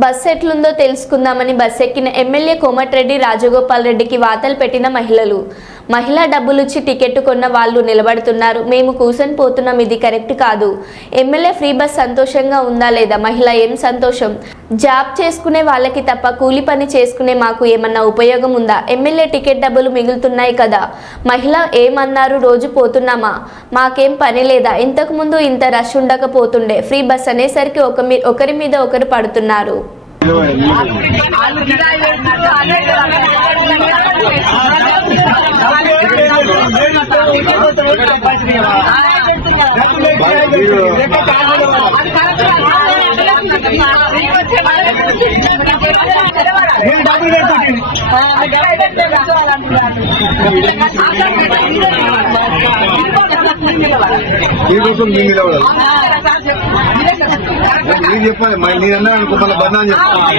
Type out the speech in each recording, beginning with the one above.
Bus ఎట్లుందో తెలుసుకుందామని bus ఎక్కిన ఎమ్మెల్యే కోమటిరెడ్డి రాజగోపాల్ రెడ్డికి వాతలు పెట్టిన మహిళలు. మహిళా డబ్బులిచ్చి టికెట్ కొన్న వాళ్ళు నిలబడుతున్నారు. మేము కూసని పోతున్నాం. ఇది కరెక్ట్ కాదు. ఎమ్మెల్యే ఫ్రీ బస్ సంతోషంగా ఉందా లేదా? మహిళ ఏం సంతోషం? జాబ్ చేసుకునే వాళ్ళకి తప్ప కూలి పని చేసుకునే మాకు ఏమన్నా ఉపయోగం ఉందా? ఎమ్మెల్యే టికెట్ డబ్బులు మిగులుతున్నాయి కదా. మహిళ ఏమన్నారు? రోజు పోతున్నామా? మాకేం పని లేదా? ఇంతకుముందు ఇంత రష్ ఉండకపోతుండే. ఫ్రీ బస్ అనేసరికి ఒక మీ- ఒకరి మీద ఒకరు పడుతున్నారు. మీకోసం మీ నిలబడాలి మీరు చెప్పాలి నేనన్నా అనుకో మళ్ళీ బదనాన్ని చెప్పాలి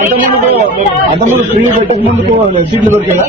అంతకుముందు అంతకుముందు ఫ్రీ పెట్టక ముందుకు సీట్లు దొరికేదా